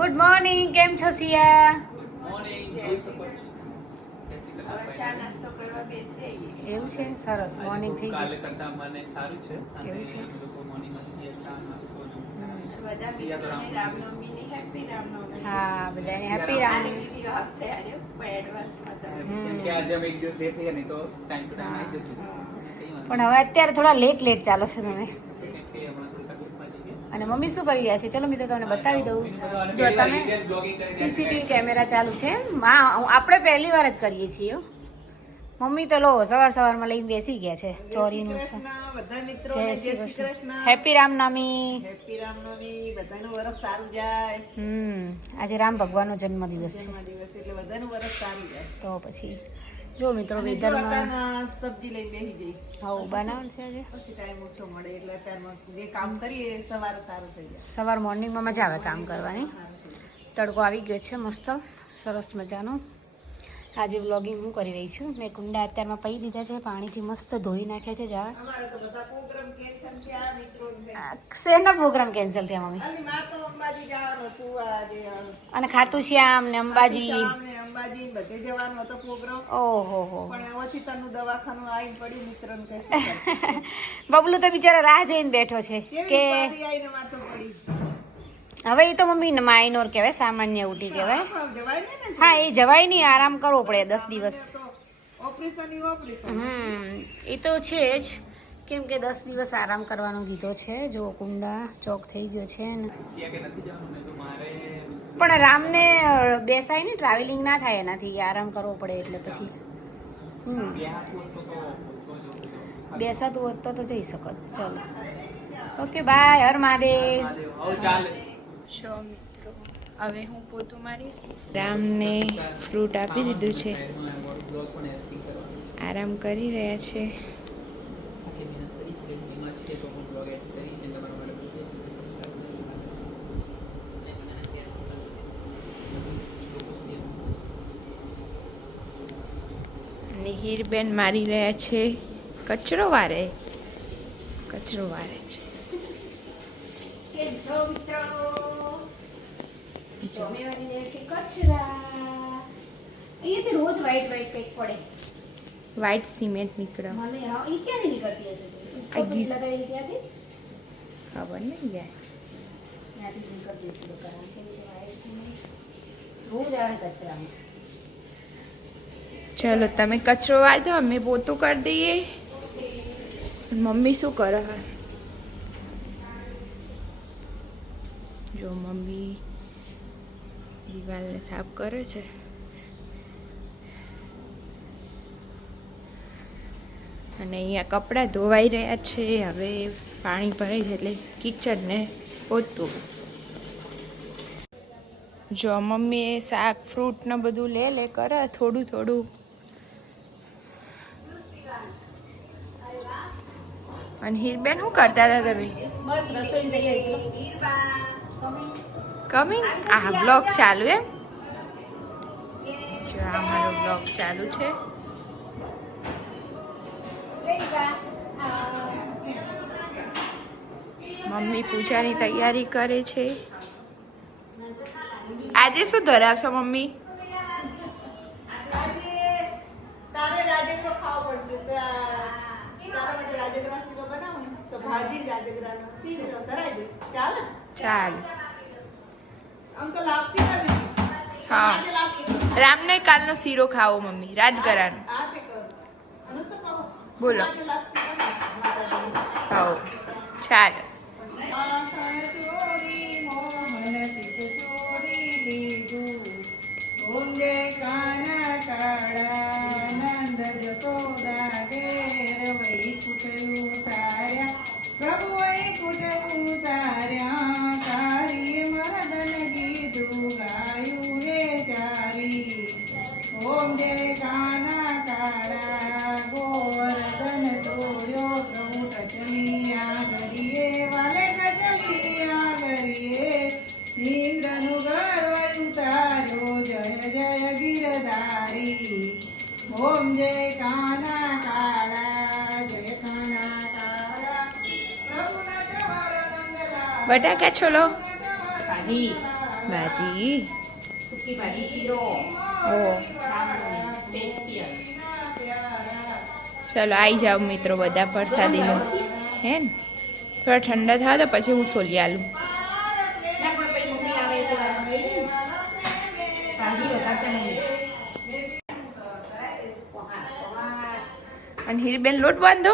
Good morning, કેમ છો સિયા? ચા નાસ્તો કરવા બેસે. એવું છે, સરસ. મોર્નિંગ થઈ કાલે ગયું. કરતા મને સારું છે અને એવું છે? લોકો મોર્નિંગમાં ચા નાસ્તો બધા મિત્રોને રામનવમીની હેપી રામનવમી. હા, બધાને હેપી આની રામ. વિડીયો આવશે આજે એડવાન્સમાં તમે. કેમ કે આજે અમે એક દિવસ લેટ થઈ ગયા નહીં તો ટાઈમ ટુ ટાઈમ આવી જતું પણ હવે અત્યારે થોડા લેટ ચાલો છો તમે. હમણાં તો તકલીફમાં છીએ. અને મમ્મી શું કરી રહ્યા છે? ચલો મિત્રો તમને બતાવી દઉં. જો તમે સીસીટીવી કેમેરા ચાલુ છે. હા, આપણે પહેલી વાર જ કરીએ છીએ. મમ્મી તો લો સવારમાં લઈને બેસી ગયા છે. ચોરીનું છે. બધા મિત્રોને જય શ્રી કૃષ્ણ. હેપી રામનવમી. હેપી રામનવમી. બધાનું વરસ સારું જાય. આજે રામ ભગવાનનો જન્મદિવસ છે. જન્મદિવસ એટલે બધાનું વરસ સારું જાય. તો પછી જો મિત્રો અને જો વેધરમાં અત્યારમાં સબ્જી લઈને બેસી જઈ આવું બનાવવાનું છે આજે. પછી ટાઈમ ઓછો મળે એટલે અત્યારમાં જે કામ કરીએ એ સવારે સારું થઈ જાય. સવાર મોર્નિંગમાં મજા આવે કામ કરવાની. તડકો આવી ગયો છે મસ્ત સરસ મજાનો. આજે વ્લોગિંગ હું કરી રહી છું. મેં કુંડા અત્યારમાં પી દીધા છે, પાણીથી મસ્ત ધોઈ નાખ્યા છે. જા અમારે તો બધા પ્રોગ્રામ કેન્સલ થયા મિત્રોને. શેરના પ્રોગ્રામ કેન્સલ થયા મમ્મી? અને માર તો અંબાજી જવાનું હતું આજે. અને ખાટુ શ્યામ ને અંબાજી. સામને અંબાજી બધે જવાનો હતો પ્રોગ્રામ. ઓહો હો. પણ એવોથી તનું દવાખાનું આવીને પડ્યું મિત્રોને કહે બબલુ તો બિચારો રાહ જોઈને બેઠો છે કેવી કે પારી આવીને માથો પડી. હવે એ તો મમ્મી માઇનોર કહેવાય, સામાન્ય ઉઠી કહેવાય. જવાય ને. હા, એ જવાય નહીં, આરામ કરવો પડે 10 દિવસ. ઓપરેશન એ તો છે જ, કેમ કે 10 દિવસ આરામ કરવાનો કીધો છે. જો કુંડા ચોક થઈ ગયો છે ને. સિયા કે નથી જવાનું નહીં તો મારે પણ રામને બેસાય ને, ટ્રાવેલિંગ ના થાય એનાથી, આરામ કરવો પડે એટલે પછી બે હાથ વસ્તુ તો બેસાતું હોત તો જઈ શકત. ચલો ઓકે બાય, હર મહાદેવ. આવો ચાલે. જો મિત્રો હવે હું પોતું મારીશ. રામને ફ્રૂટ આપી દીધું છે, બ્લોગ પણ એડિટિંગ કરવાનું આરામ કરી રહ્યા છે. આખી મહેનત કરી છે કે બીમાર છે તો હું બ્લોગ એડિટ કરી છે તમારા માટે અને હીરબેન મારી રહ્યા છે કચરો વારે છે. કેમ છો મિત્રો? જમેવાની લે છે કચરા. અહીંયાથી રોજ વ્હાઈટ કંઈક પડે. વ્હાઈટ સિમેન્ટ નીકળે, મને હા, ઈ ક્યાંથી નીકળતી હશે? ઉપર ગીસ. લગાવેલી ત્યાંથી? ખબર નહીં યાર. ત્યાંથી જ નીકળતી હશે દુકાન. કેમ કે white cement રોજ આવે કચરામાં. ચલો તમે કચરો વાર દો, અમે પોતું કરી દઈએ. મમ્મી શું કરે? જો મમ્મી દિવાલને સાફ કરે છે. અને અહીંયા કપડાં ધોવાઈ રહ્યા છે. હવે પાણી ભરાય છે એટલે કિચનને પોતું. જો મમ્મીએ શાક ફ્રૂટ ને બધું લે કરે થોડું. અને હીરબેન શું કરતા હતા તમે? બસ રસોઈની તૈયારી છે. કમિંગ આ બ્લોગ ચાલુ એમ? જો આ મારો બ્લોગ ચાલુ છે. મમ્મી પૂજાની તૈયારી કરે છે. આજે શું ધરાવશો મમ્મી? તારે રાજગરો ખાવો પડશે. તારા માટે રાજગરા શીરો બનાવો ને તો ભાજી રાજગરાનો શીરો ધરાઈ દે. ચાલે? ચાલ. આમ તો લાપસી કરી દીધી. હા. આજે લાપસી. રામને કાલનો શીરો ખાવો મમ્મી, રાજગરાનો. આ તે કર. અને શું કહું? બોલો. આજે લાપસી બનાવો. ખાઓ. ચાલો. બટાકા છોલો. ભાજી ભાજી સૂકી ભાજી શીરો ઓ સ્પેશિયલ. ચલો આવી જાઓ મિત્રો બધા પ્રસાદી લો હે ને થોડા ઠંડા થાય તો પછી હું સોલી આલું. ના પણ પછી મમ્મી આવે એટલે વાર લઈ લે. ભાજી વધારશે નહીં. અને હીરબેન લોટ બાંધો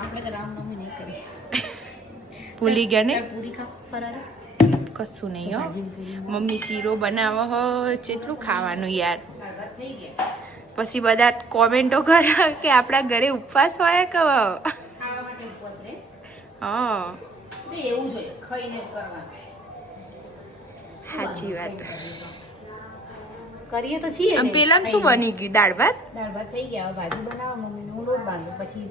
આપણે તો રામનવમી નહીં કરી. ભૂલી ગયા ને પૂરી ખા ફરાળી. કશું નહીં હો મમ્મી શીરો બનાવો હોય કેટલું ખાવાનું યાર. ભાત થઈ ગયા. પછી બધા કોમેન્ટો કરે કે આપણા ઘરે ઉપવાસ હોય કે ખાવા માટે ઉપવાસ રે. હા તો એવું જોઈએ ખાઈને જ કરવાનું. સાચી વાત. કરીએ તો છીએ આમ ને. પેલા શું બની ગયું દાળ ભાત દાળ ભાત થઈ ગયા. હવે ભાજી બનાવો મમ્મીને હું લોટ બાંધું પછી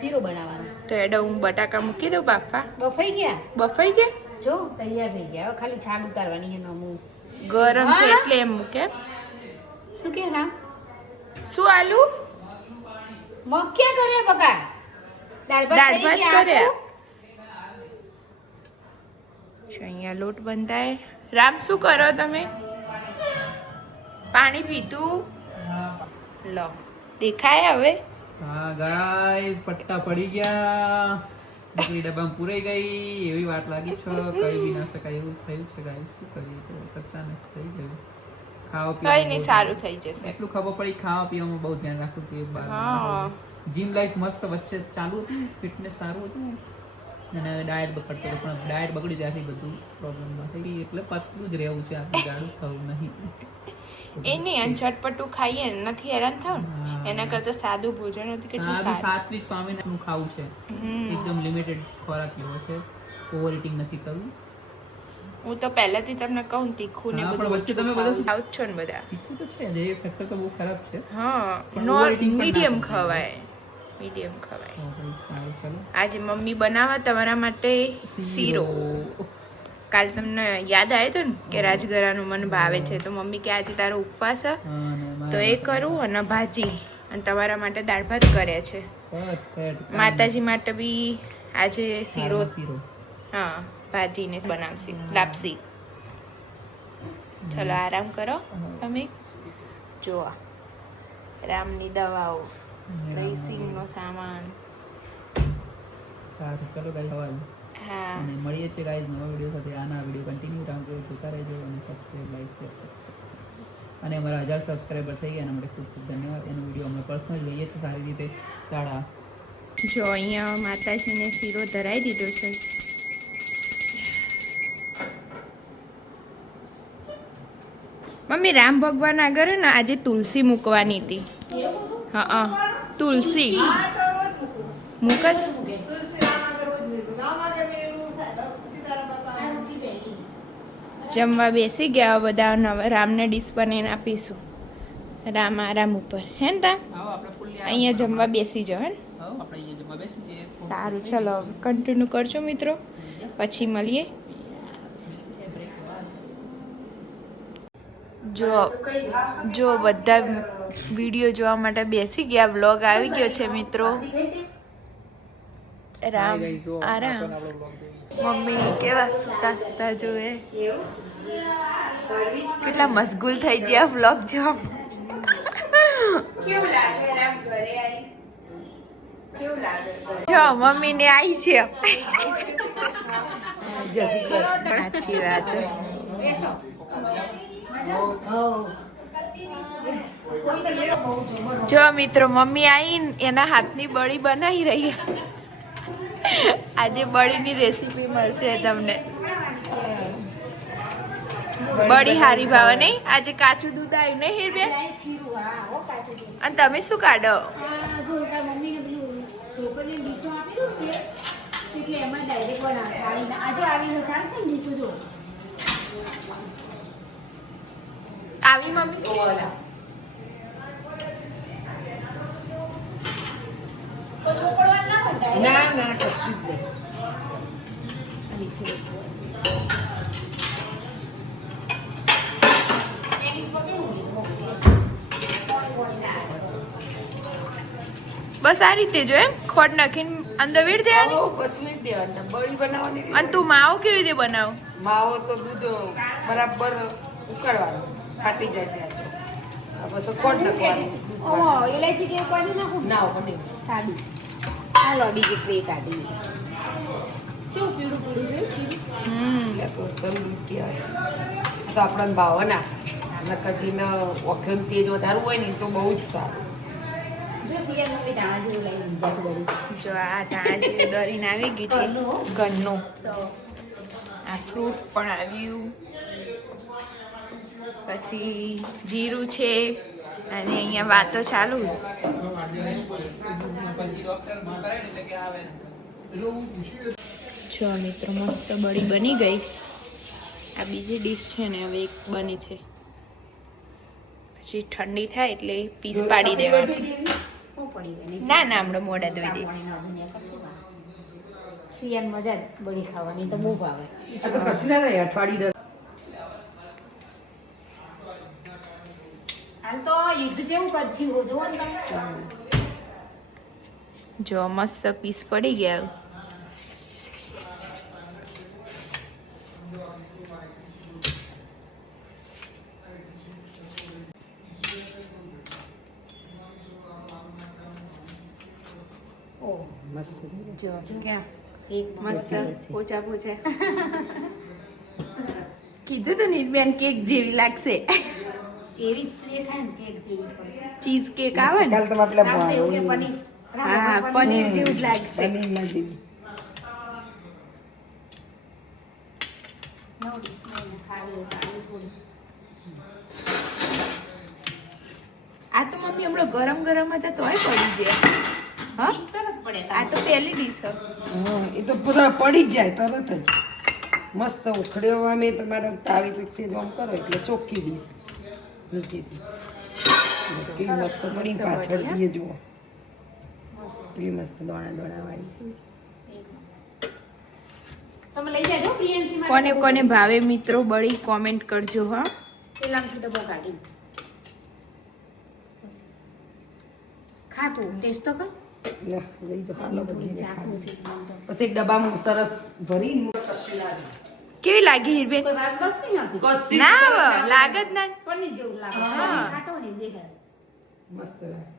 શીરો બનાવવાનો. તો એડો હું બટાકા મૂકી દઉં બાફા. બફાઈ ગયા બફાઈ ગયા જો તૈયાર થઈ ગયા. હવે ખાલી છાલ ઉતારવાની છે નમું. ગરમ છે હા. એટલે એમ મૂકે. શું કે રામ શું આલુ મગ ક્યાં કર્યા બકા? દાળ દાળ ભાત ભાત થઈ કર્યા. ગયા. જો અહીંયા લોટ બંધાય. રામ શું કરો તમે? પાણી પીતું લો દેખાય હવે. હા ગાઈસ પટ્ટા પડી ગયા. દીકરી ડબ્બામાં પૂરાઈ ગઈ એવી વાત લાગી છે. કઈ બી ના શકાય એવું થયું છે ગાઈસ. શું કરીએ તો અચાનક થઈ ગયું. ખાવા કઈ પીવાનું નહીં બહુ- સારું થઈ જશે. એટલું ખબર પડી ખાવા પીવામાં બહુ ધ્યાન રાખવું જોઈએ. હા. જીમ લાઈફ મસ્ત વચ્ચે ચાલુ હતી. ફિટનેસ સારું હતું અને ડાયટ બગડતો હતો પણ ડાયટ બગડી ત્યાંથી બધું પ્રોબ્લેમ થઈ ગઈ. એટલે પતલું જ રહેવું છે. આપણે જાડું થવું નહીં. એ નહીં અને ચટપટું ખાઈએ ને નથી હેરાન થાવ ને હા. એના કરતા સાદું ભોજન હતું કેટલું સાદું સારું. સાત્વિક સ્વામિનારાયણનું ખાવું છે. હમ. એકદમ લિમિટેડ ખોરાક લેવો છે. ઓવર ઇટિંગ નથી કરવું. હું તો પહેલાથી તમને કહું ને તીખું ને હા, બધું પણ વચ્ચે ઓછું તમે બધા ખાવ જ છો ને બધા. તીખું તો છે જ. એ ફેક્ટર તો બહુ ખરાબ છે. હા પણ overeating પણ ના મીડિયમ કરવું ખવાય મીડિયમ ખવાય. તો ભાઈ સારું ચાલો. આજે મમ્મી બનાવવા તમારા માટે શીરો. કાલ તમને યાદ આવ્યો તો ને કે રાજગરાનું મને ભાવે છે તો મમ્મી કે આજે તારો ઉપવાસ છે તો એ કરું અને ભાજી અને તમારા માટે દાળ ભાત કર્યા છે. માતાજી માટે બી આજે શીરો હા ભાજીને બનાવશે લાપસી. ચલો આરામ કરો તમે. જુઓ રામની દવાઓ રેસિંગનો સામાન. સારું ચાલો ગાઈસ સવાલ હા અને મળીએ છીએ ગાઈસ નવા વિડીયો સાથે. આના વિડીયો કન્ટિન્યુ રામ કરો જોતા રહેજો અને સબસ્ક્રાઇબ લાઈક શેર અને અમારા 1000 સબસ્ક્રાઇબર થઈ ગયા એના માટે ખૂબ ખૂબ ધન્યવાદ. એનો વિડીયો અમે પર્સનલી લઈએ છીએ સારી રીતે. તાળા જો અહીંયા માતાજીને શીરો ધરાઈ દીધો છે. મમ્મી રામ ભગવાન આગળ ને આજે તુલસી મૂકવાની હતી. હા તુલસી મૂક જ. જમવા બેસી ગયા બધા. રામને ડીશ બનાવીને આપીશું. રામ આરામ ઉપર હે ને રામ આવો આપણે ફૂલ અહીંયા જમવા બેસી જાઓ હે ને. આવો આપણે અહીંયા જમવા બેસી જઈએ. સારું ચલો કન્ટિન્યુ કરજો મિત્રો પછી મળીએ. જો બધા વિડીયો જોવા માટે બેસી ગયા. વ્લોગ આવી ગયો છે મિત્રો. રામ આરામ. મમ્મી કેવા સુતા સુતા જોવે. કેટલા મશગુલ થઈ ગયા વ્લોગ જોવા. કેવું લાગે રામ ઘરે આવી? કેવું લાગે? જો મમ્મી ને આવી છે. સાચી વાત. જો મિત્રો મમ્મી આવીને એના હાથની બળી બનાવી રહી. આજે બળીની રેસીપી મળશે તમને. બળી હારી ભાવે નહીં. આજે કાચું દૂધ આવ્યું નહીં હીરબેન? અને તમે શું કાઢો? જો તાર મમ્મીને પેલું ઢોકળીની ડીશો આપી દઉં ને એટલે એમાં ડાયરેક્ટ બનાવ થાળીને આજે આવી ચાલશે ને ડીશો જો આવી મમ્મી? તો ચોપડવા ના બંધાય. ના કશું જ નહીં. એની ઉપર કેવું લીધું? પોણી ના આવે. બસ આ રીતે જો એમ ખોટ નાખીને અંદર વીર દેવાની. બસ નહીં દેવાના બળી બનાવવાની. અને તું માવો કેવી રીતે બનાવ? માવો તો દૂધ બરાબર ઉકાળવાનું ફાટી જાય ત્યાં તો પછી કોણ નાખવાનું ઓહો ઇલાયચી કે પાણી નાખું ના બની સાદી હાલો બીજી ટ્રે કાઢી કેવું પીળું પીળું જોયું તો સંદૂક કહેવાય તો આપણને ભાવ ના નકજીને વખત તેજ વધારવું હોય ને તો બહુ જ સારું જો સિરિયલ મૂવી ધાણા જેવું લઈ બીજા બધું જો આ ધાણા જેવું દરીને આવી ગયું છે ઘરનું તો આ ફ્રૂટ પણ આવ્યું પછી જીરું છે અને અહીંયા વાતો ચાલુ જો મિત્રો મસ્ત બળી બની ગઈ આ બીજી ડીશ છે ને હવે એક બની છે પછી ઠંડી થાય એટલે પીસ પાડી દેવાનું હું પડી ગઈ ના ના હમણાં મોડા ધોઈ દઈશ સિરિયલ મજા જ બળી ખાવાની તો બહુ ભાવે આ તો કશું ના રહે અઠવાડિયું હાલ તો યુદ્ધ જેવું કરતી હો જો ને તમે જો મસ્ત પીસ પડી ગયા ઓહ મસ્ત જો ક્યાં એક મસ્ત પોચા પોચા કીધું તો નિર્બેન કેક જેવી લાગશે એવી દેખાય ને કેક જેવી પડશે ચીઝ કેક આવે ને કાલ તમારે પેલા રામ તો એવું કે પનીર હા પનીર જેવું જ લાગશે પનીરના જેવી નો ડીશ ને ખાલી થોડી આ તો મમ્મી હમણાં ગરમ ગરમ હતા તોય પડી ગયા હા ડીશ તરત પડે આ તો પહેલી ડીશ એ તો પૂરા પડી જ જાય તરત જ મસ્ત ઉખડ્યો મેં તમારે તાવી પીક સેજવામ કરો એટલે ચોખ્ખી ડીશ નીચેથી કેવી મસ્ત પડી પાછળથી એ જુઓ કેવી મસ્ત દોણા દોણા વાળી તમે લઈ જાજો પ્રિયંસી માટે કોને કોને ભાવે મિત્રો બળી કોમેન્ટ કરજો હા પેલામથી ડબ્બો કાઢી ખાતું ટેસ્ટ તો કર લે, લઈ જાઓ, હાલો બધીને ચાખવું ખાવા. છે મને તો. પછી એક ડબ્બામાં સરસ ભરી કેવી લાગી હીરબેન કોઈ વાસ બસ નહીં આવતી ના લાગ જ ના પનીર જેવું લાગે હા. પનીર ખાટો ને દેખાય મસ્ત લાગે.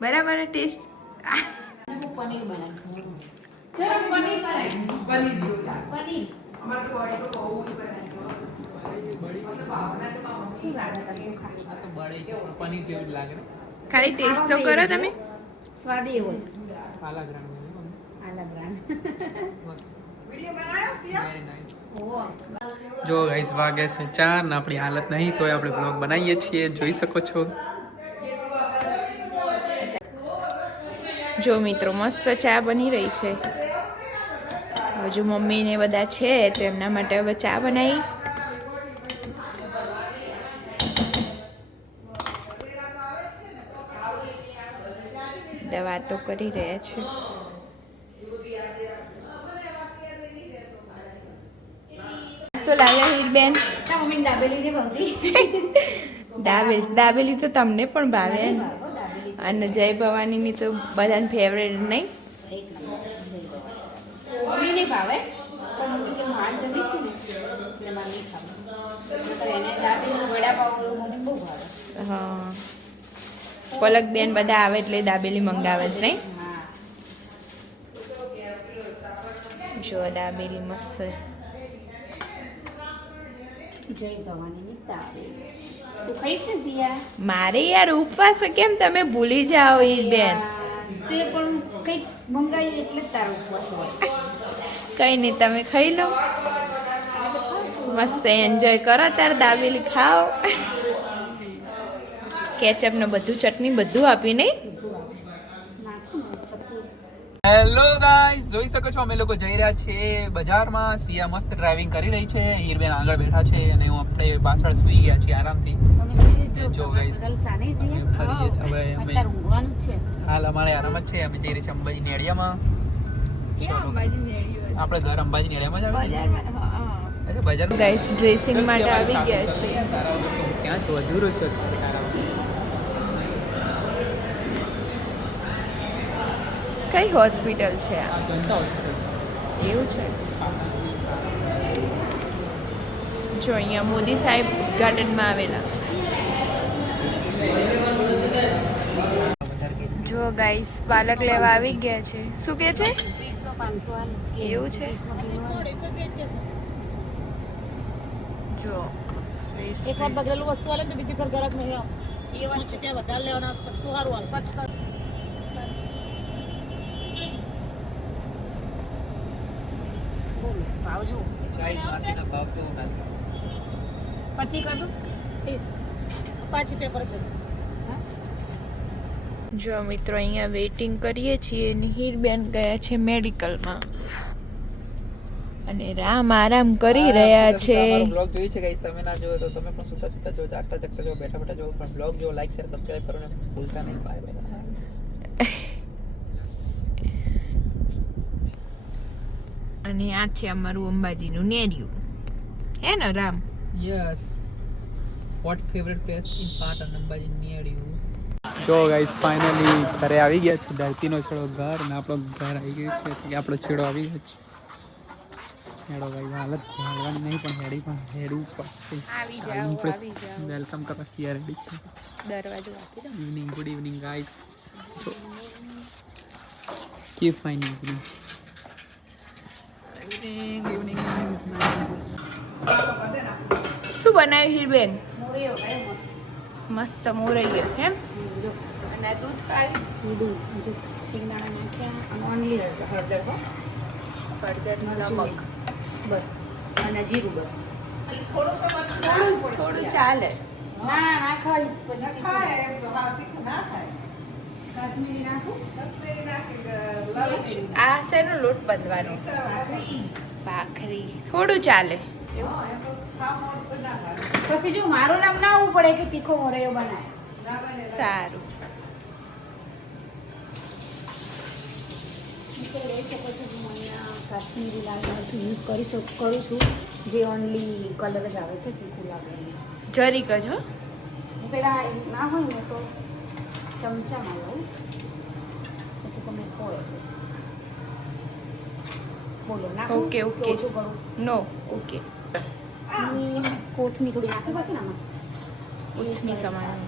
બરાબર ટેસ્ટ હું પનીર બનાવી ચલો પનીર બનાવી પનીર જેવું લાગે. પનીર અમારે તો વળી તો બહુ જ બનાવ્યું. શું લાગે તમને ખાલી આ તો બળે છે પણ પનીર જેવું જ લાગે ને ખાલી ટેસ્ટ તો કરો તમે સ્વાદ એવો જ કાલા ગ્રામ આલા બ્રાન્ડ વિડીયો બનાવ્યો સિયા? વેરી નાઇસ ઓહો જો ગાઈસ વાગે છે 4 ને આપણી હાલત નહીં તોય આપણે બ્લોગ બનાવીએ છીએ જોઈ શકો છો જો મિત્રો મસ્ત ચા બની રહી છે હજુ મમ્મી ને બધા છે તો એમના માટે હવે ચા બનાવી બધા વાતો કરી રહ્યા છે તો લાગે હીરબેન તા મમ્મી દાબેલી ને ભાવતી દાબેલી તો તમને પણ ભાવે ને? દાબેલી અને જય ભવાનીની તો બધાને ફેવરેટ નહીં એક નંબર મમ્મી નહીં ભાવે પણ મમ્મી કે હું હાલ જમી છું ને એટલે મારે નહીં ખાવું નહીંતર એને દાબેલી વડાપાવ એવું મમ્મી બહુ ભાવે હા પલક બેન બધા આવે એટલે દાબેલી મંગાવે જ નહીં હા જો દાબેલી મસ્ત જય ભવાનીની દાબેલી તું ખાઈશ ને સિયા મારે યાર ઉપવાસ છે, કેમ તમે ભૂલી જાઓ એ બેન તે પણ કંઈક મંગાવી એટલે જ તારો ઉપવાસ હોય કઈ નહીં તમે ખાઈ લો મસ્ત એન્જોય કરો તાર દાબેલી ખાઓ કેચઅપ ને બધું ચટણી બધું આપી નહીં નાખું ને ચપ્પુ હેલો ગાઈસ જોઈ શકો છો અમે લોકો જઈ રહ્યા છીએ બજારમાં સિયા મસ્ત ડ્રાઇવિંગ કરી રહી છે હીરબેન આગળ બેઠા છે અને હું આપણે પાછળ સુઈ ગયા છીએ આરામથી જો guys, કાલ સાને સિયા ફરીએ છીએ. હવે અમે અત્યારે ઊંઘવાનું જ છે હાલ અમારે આરામ જ છે અમે જઈ રહ્યા છીએ અંબાજી નેડિયામાં આપણે ઘર અંબાજી નેડિયામાં જ આવે ને? અરે બજારમાં ગાઈસ ડ્રેસિંગ માટે આવી ગયા છે તારા વગર તો હું ક્યાં છું અધૂરો છે તારા વગર. કઈ હોસ્પિટલ છે આ આ જનતા હોસ્પિટલ એવું છે જો અહીંયા મોદી સાહેબ ઉદઘાટનમાં આવેલા. જો ગાઈસ પાલક લેવા આવી ગયા છે. શું કે છે? 30 નો 500 આલ. એવું છે? 30 નો જો એક વાર બગડેલું વસ્તુ આલે તો બીજી ફર ગરજ નહીં આવે. એ વાત છે. કે વધારે લેવાના વસ્તુ સારું આલે. બોલો ભાવ જો ગાઈસ માસીના ભાવ જો 25 કર દો. 30 પાછી પેપર કરી જો મિત્રો અહીંયા વેઇટિંગ કરીએ છીએ અને હીરબેન ગયા છે મેડિકલમાં અને રામ આરામ કરી રહ્યા છે. અમારો બ્લોગ જોઈ છે ગાઈસ, તમે ના જોયો તો તમે પણ સુતા સુતા જો, જાગતા જાગતા જો, બેઠા બેઠા જો, પણ બ્લોગ જો, લાઈક શેર સબસ્ક્રાઇબ કરો ને ભૂલતા નહીં. Bye bye. અને આ છે અમારું અંબાજીનું નેરિયું, હે ને રામ? Yes. What favourite place in Patan Ambaji near you? જો ગાઈસ ફાઇનલી ઘરે આવી ગયા છે. ધરતીનો છેડો ઘર અને આપણો ઘર આવી ગયું છે, એટલે આપણો છેડો આવી ગયો છે. હેડો ભાઈ, હાલત હાલવાની નહીં પણ હેડી પણ હેડવું પડશે. આવી જાઓ, આવી જાઓ. વેલકમ કરવા સિયા રેડી છે. દરવાજો આપી દો. Evening, good evening guys. Keep fine evening. Evening is nice. શું બનાવ્યું હીરબેન? મોરેયો ભાઈ બસ. મસ્ત મોરૈયો એમ. અને આ દૂધ આવી, દૂધ જો સિંગદાણા નાખ્યા અને ઓનલી હળદર તો હળદર નમક બસ અને જીરું બસ. થોડું ચાલે. ના ના ખાઈશ પછી ખાય એમ તો હા, તીખું ના ખાય. કાશ્મીરી નાખું. કશ્મીરી નાખી આ શેનો લોટ બાંધવાનો? ભાખરી. થોડું ચાલે. પછી જો મારું નામ ના આવવું પડે કે તીખો મોરૈયો બનાય. સારું. પછી હું અહીંયા કાશ્મીરી લાલ મરચું યુઝ કરું છું, જે ઓનલી કલર જ આવે છે, તીખું લાગે નહીં. જરીક જ હો. હું પેલા ના હોય ને તો ચમચામાં લઉં, પછી તમે કહો એટલે. બોલો નાખું ઓકે, કે ઓકે. ઓછું કરું? નો ઓકે. અને કોથમીર થોડી નાખી પડશે ને આમાં. કોથમીર સમાન.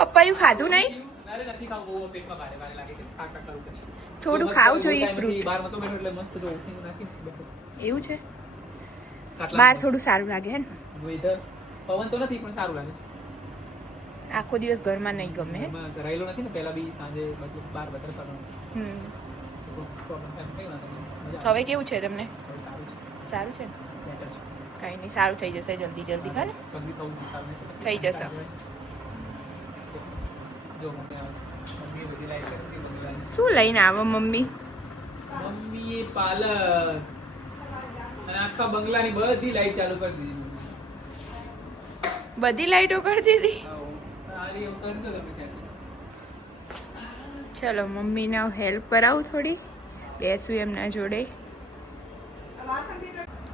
પપ્પાયું ખાધું નહીં? અરે નથી ખાવું, બહુ પેટમાં ભારે ભારે લાગે છે. ખાક ખાક કરું પછી. થોડું મસ્ત ખાવું એવું જોઈએ time fruit. નથી, બહાર નતો બેઠો એટલે મસ્ત જો ઉસીનું નાખી બેઠો. એવું છે? આટલા બહાર થોડું સારું લાગે હે ને? વેધર પવન તો નથી પણ સારું લાગે છે. આખો દિવસ ઘરમાં નહીં ગમે હે? એમાં રહેલો નથી ને, પહેલા બી સાંજે બધું બહાર વધારે ફરવાનું. હમ. પ્રોબ્લેમ થાય કઈ વાંધો નહીં. મજા તો હવે કેવું છે તમને? આવે. હવે સારું છે, સારું છે ને? બેટર છે. કંઈ નહીં, સારું થઈ જશે જલ્દી જલ્દી. હા ને? જલ્દી થવું જ સારું, નહીં તો પછી થઈ જશે. જો મમ્મી આવે છે. મમ્મીએ બધી લાઈટ કરી દીધી, બધી લાઈટ. શું લઈને આવો મમ્મી? મમ્મીએ પાલક અને આખા બંગલાની બધી લાઈટ ચાલુ કરી દીધી. બધી લાઈટો કરી દીધી. સારી એવું કરી દો તમે ત્યાંથી. ચલો મમ્મીને હેલ્પ કરાવું થોડી, બેસું એમના જોડે.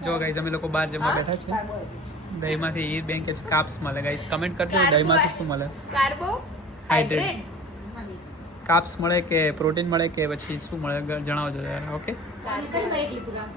જો ગાઈસ અમે લોકો બહાર જમવા બેઠા છે. દહીંમાંથી ઈ બેંક છે કાપ્સ મળે. ગાઈસ કમેન્ટ કરજો દહીંમાંથી શું મળે. કાર્બો હાઇડ્રેટ કાપ્સ મળે કે પ્રોટીન મળે કે પછી શું મળે જણાવજો યાર. ઓકે કઈ લઈ લીધું કામ?